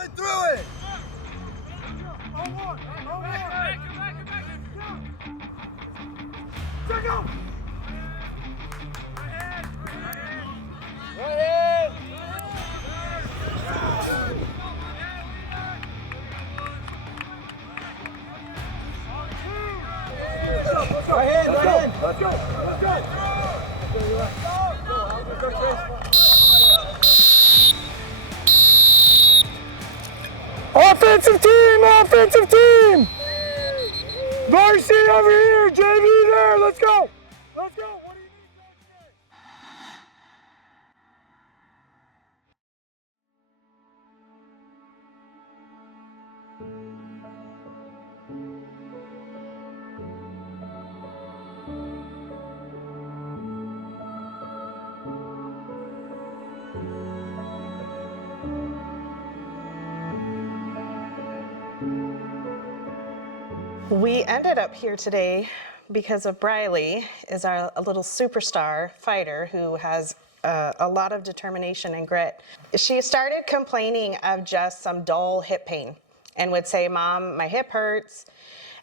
Right through it! Let's go! Offensive team! Offensive team! Varsity over here! JV there! Let's go! Let's go! What do you need? We ended up here today because of Brylee, is a little superstar fighter who has a lot of determination and grit. She started complaining of just some dull hip pain and would say, "Mom, my hip hurts."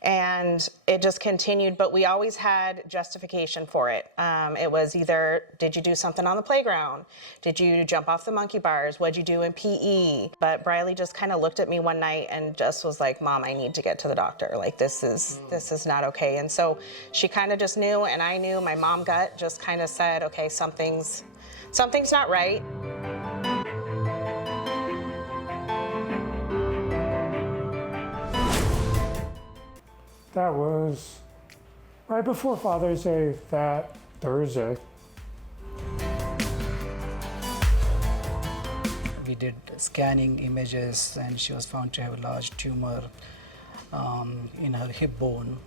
And it just continued, but we always had justification for it. It was either, did you do something on the playground? Did you jump off the monkey bars? What'd you do in PE? But Brylee just kind of looked at me one night and just was like, "Mom, I need to get to the doctor. Like, this is not okay." And so she kind of just knew, and I knew. My mom gut just kind of said, okay, something's not right. That was right before Father's Day that Thursday. We did scanning images and she was found to have a large tumor in her hip bone,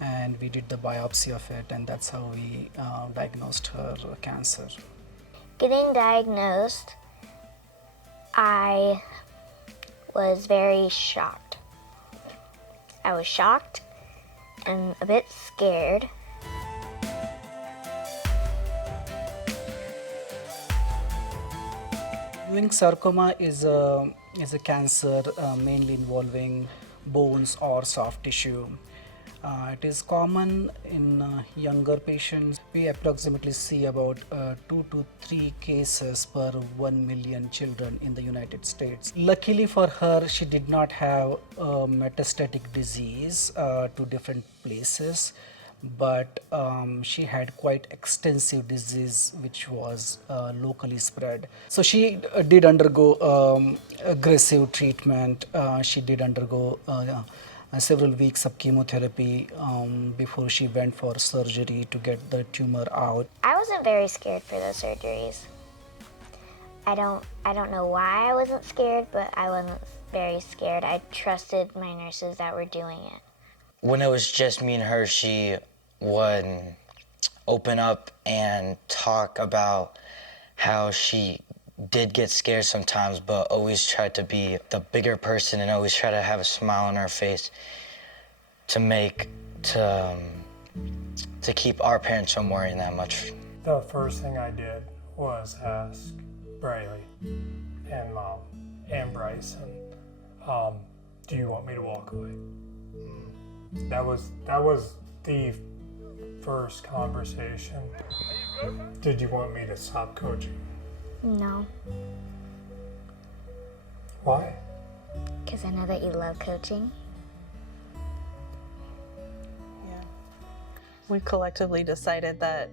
and we did the biopsy of it, and that's how we diagnosed her cancer. Getting diagnosed, I was very shocked. I was shocked and a bit scared. Ewing sarcoma is a cancer mainly involving bones or soft tissue. It is common in younger patients. We approximately see about 2 to 3 cases per 1 million children in the United States. Luckily for her, she did not have metastatic disease to different places, but she had quite extensive disease which was locally spread. So she did undergo aggressive treatment. She did undergo several weeks of chemotherapy before she went for surgery to get the tumor out. I wasn't very scared for those surgeries. I don't know why I wasn't scared, but I wasn't very scared. I trusted my nurses that were doing it. When it was just me and her, she would open up and talk about how she did get scared sometimes, but always tried to be the bigger person and always try to have a smile on her face to keep our parents from worrying that much. The first thing I did was ask Brylee and Mom and Bryson, do you want me to walk away? That was the first conversation. Did you want me to stop coaching? No, Why? because I know that you love coaching. Yeah. We collectively decided that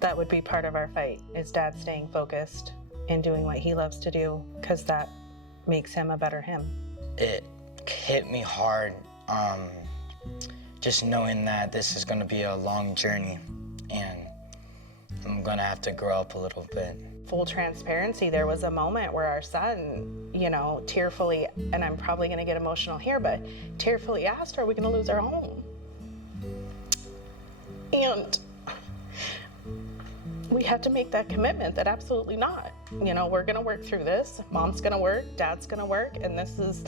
that would be part of our fight, is Dad staying focused and doing what he loves to do, because that makes him a better him. It hit me hard, just knowing that this is gonna be a long journey and I'm gonna have to grow up a little bit. Full transparency, there was a moment where our son, tearfully, and I'm probably gonna get emotional here, but tearfully asked, "Are we gonna lose our home?" And we had to make that commitment that absolutely not. We're gonna work through this. Mom's gonna work, Dad's gonna work, and this is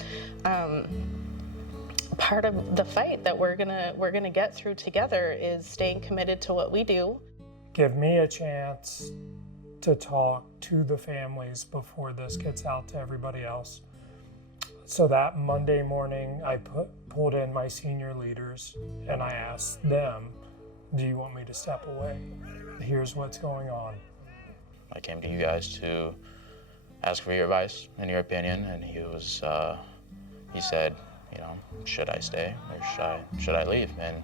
part of the fight that we're gonna get through together, is staying committed to what we do. Give me a chance to talk to the families before this gets out to everybody else. So that Monday morning, I pulled in my senior leaders and I asked them, do you want me to step away? Here's what's going on. I came to you guys to ask for your advice and your opinion, and he said, you know, should I stay or should I leave? And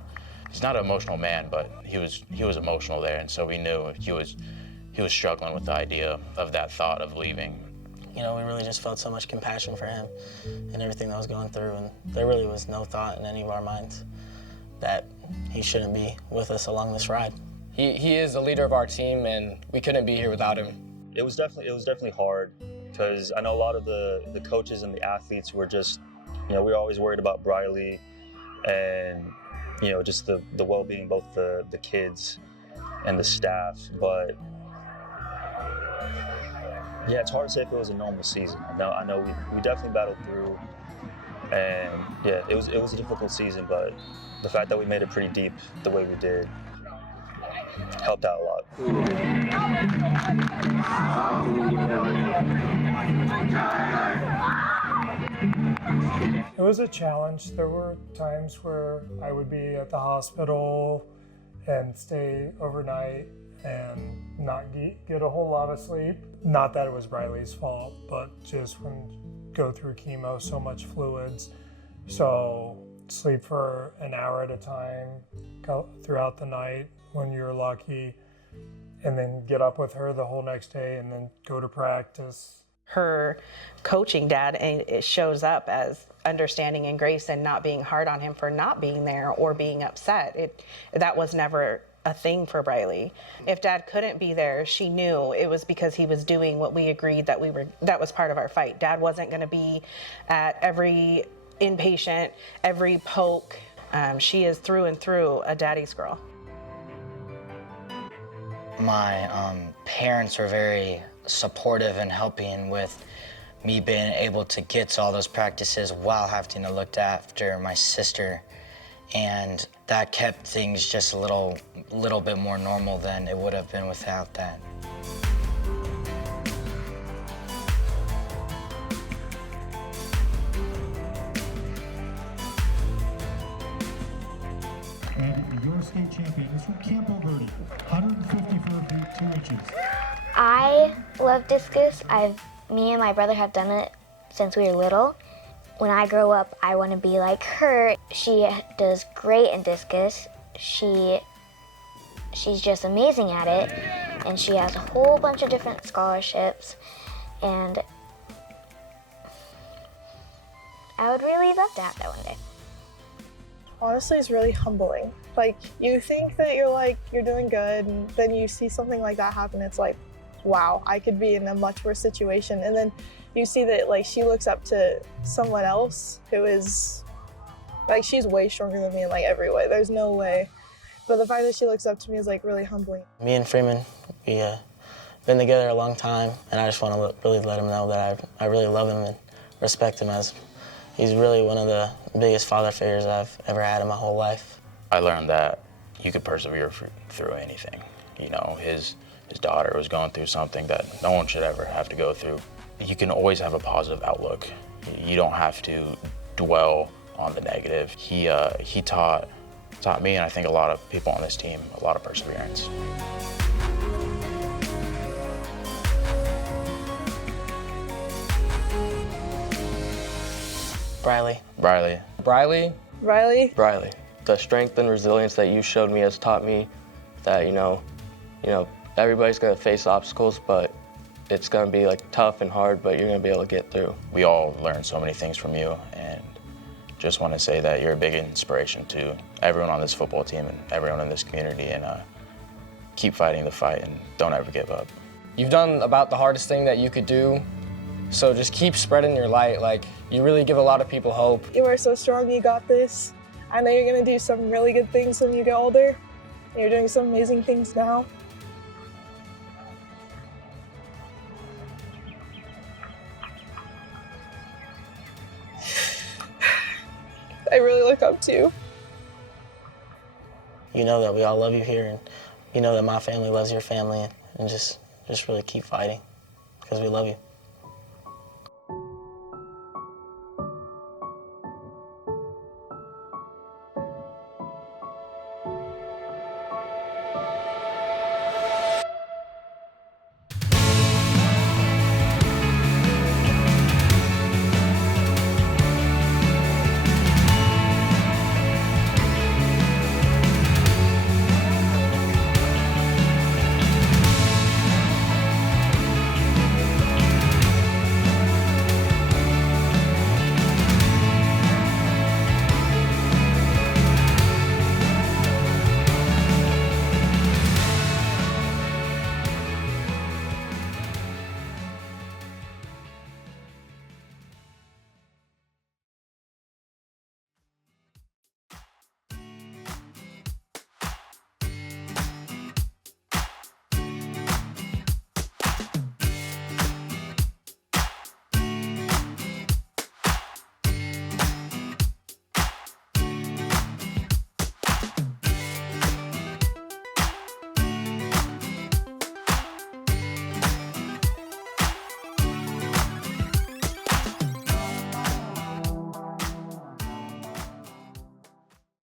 he's not an emotional man, but he was emotional there, and so we knew he was struggling with the idea of that thought of leaving. You know, we really just felt so much compassion for him and everything that was going through, and there really was no thought in any of our minds that he shouldn't be with us along this ride. He is the leader of our team, and we couldn't be here without him. It was definitely hard, because I know a lot of the coaches and the athletes were just, you know, we were always worried about Brylee and, you know, just the well-being, both the kids and the staff. But yeah, it's hard to say if it was a normal season. I know we definitely battled through, and yeah, it was a difficult season, but the fact that we made it pretty deep the way we did helped out a lot. It was a challenge. There were times where I would be at the hospital and stay overnight and not get a whole lot of sleep. Not that it was Brylee's fault, but just when go through chemo, so much fluids. So sleep for an hour at a time throughout the night when you're lucky, and then get up with her the whole next day and then go to practice. Her coaching dad, and it shows up as understanding and grace and not being hard on him for not being there or being upset. That was never a thing for Brylee. If Dad couldn't be there, she knew it was because he was doing what we agreed that was part of our fight. Dad wasn't going to be at every inpatient, every poke. She is through and through a daddy's girl. My parents were very supportive and helping with me being able to get to all those practices while having to look after my sister, and that kept things just a little bit more normal than it would have been without that. And your state champion is from Campo Verde, 154 feet 2 inches. I love discus. Me and my brother have done it since we were little. When I grow up, I want to be like her. She does great in discus. She's just amazing at it, and she has a whole bunch of different scholarships, and I would really love to have that one day. Honestly, it's really humbling. Like, you think that you're doing good, and then you see something like that happen. It's like, wow, I could be in a much worse situation. And then you see that, like, she looks up to someone else who is, like, she's way stronger than me in, like, every way. There's no way. But the fact that she looks up to me is, like, really humbling. Me and Freeman, we been together a long time, and I just want to really let him know that I really love him and respect him, as he's really one of the biggest father figures I've ever had in my whole life. I learned that you could persevere through anything. You know, his daughter was going through something that no one should ever have to go through. You can always have a positive outlook. You don't have to dwell on the negative. He taught me, and I think a lot of people on this team, a lot of perseverance. Brylee. The strength and resilience that you showed me has taught me that, you know, everybody's gonna face obstacles, but it's gonna be like tough and hard, but you're gonna be able to get through. We all learned so many things from you, and just want to say that you're a big inspiration to everyone on this football team and everyone in this community, and keep fighting the fight and don't ever give up. You've done about the hardest thing that you could do, so just keep spreading your light. Like, you really give a lot of people hope. You are so strong, you got this. I know you're gonna do some really good things when you get older. You're doing some amazing things now. I really look up to you. You know that we all love you here, and you know that my family loves your family, and just just really keep fighting because we love you.